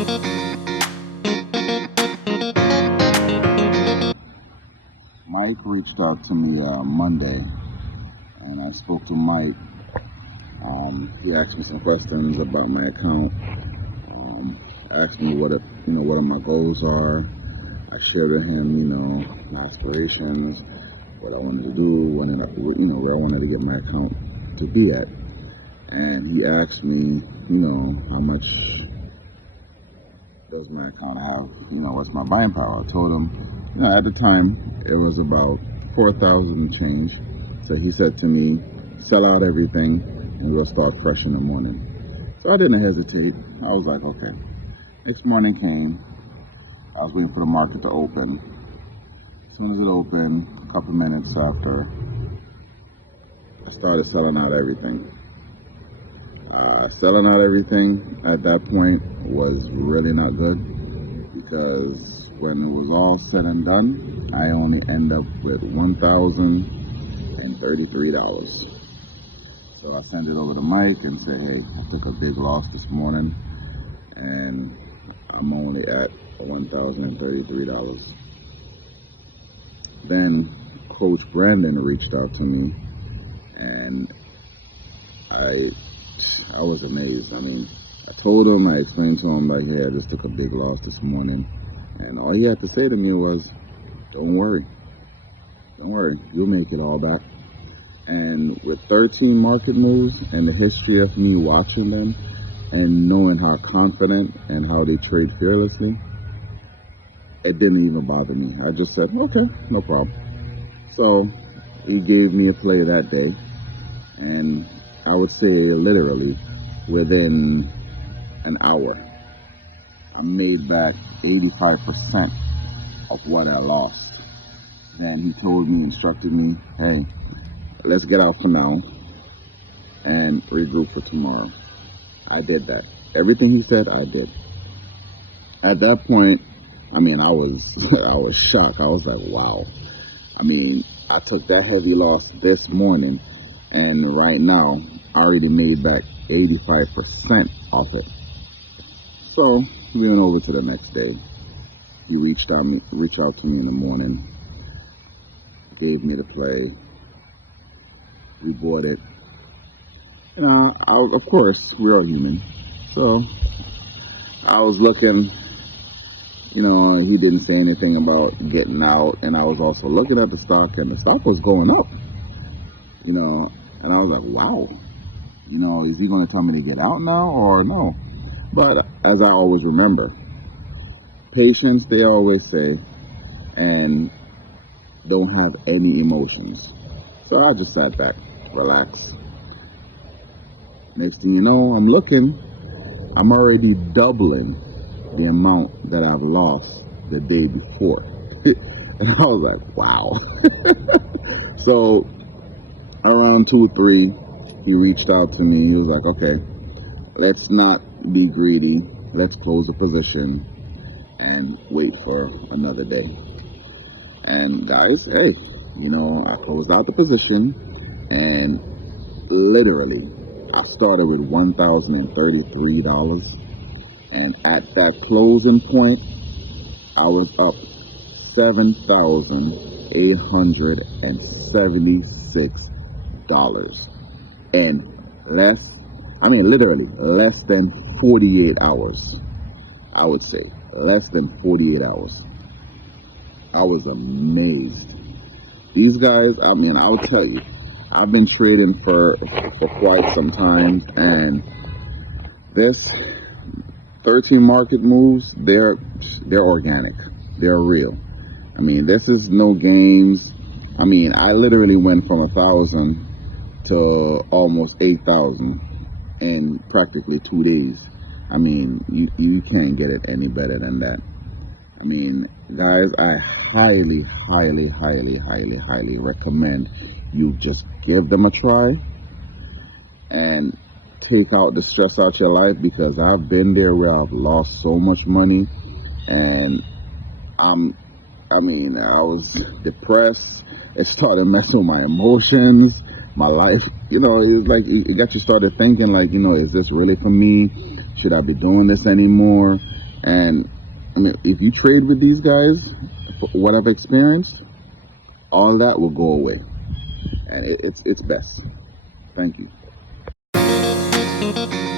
Mike reached out to me Monday, and I spoke to Mike. He asked me some questions about my account. Asked me what my goals are. I shared with him, my aspirations, what I wanted to do, where I wanted to get my account to be at. And he asked me, how much does my account have? What's my buying power? I told him, at the time it was about 4,000 change. So he said to me, sell out everything and we'll start fresh in the morning. So I didn't hesitate. I was like, okay. Next morning came. I was waiting for the market to open. As soon as it opened, a couple minutes after, I started selling out everything. Selling out everything at that point was really not good, because when it was all said and done, I only end up with $1,033. So I sent it over to Mike and said, hey, I took a big loss this morning and I'm only at $1,033. Then Coach Brandon reached out to me, and I was amazed. I told him, I explained to him, like, hey, I just took a big loss this morning. And all he had to say to me was, don't worry, you'll make it all back. And with 13 market moves and the history of me watching them and knowing how confident and how they trade fearlessly, it didn't even bother me. I just said, okay, no problem. So he gave me a play that day, and I would say literally within an hour, I made back 85% of what I lost. And he instructed me, hey, let's get out for now and regroup for tomorrow. I did that. Everything he said, I did. At that point, I was shocked. I was like, wow. I took that heavy loss this morning, and right now, I already made back 85% of it. So we went over to the next day. He reached out to me in the morning, gave me the play. We bought it. Of course, we're all human. So I was looking, he didn't say anything about getting out. And I was also looking at the stock, and the stock was going up, and I was like, wow, is he going to tell me to get out now or no? But as I always remember, patience, they always say, and don't have any emotions. So I just sat back, relaxed. Next thing you know, I'm already doubling the amount that I've lost the day before. And I was like, wow. So around 2-3, he reached out to me. He was like, okay, let's not be greedy. Let's close the position and wait for another day. And guys, hey, I closed out the position, and literally I started with $1,033, and at that closing point, I was up $7,876 in literally less than 48 hours. I would say less than 48 hours. I was amazed. These guys, I'll tell you, I've been trading for quite some time, and this 13 market moves, they're organic. They're real. This is no games. I literally went from 1,000 to almost 8,000 in practically 2 days. You can't get it any better than that. Guys, I highly, highly, highly, highly, highly recommend you just give them a try and take out the stress out your life, because I've been there where I've lost so much money, and I was depressed. It started messing with my emotions, my life. It was like, it got you started thinking, like, is this really for me? Should I be doing this anymore? And I mean, if you trade with these guys, what I've experienced, all that will go away, and it's best. Thank you.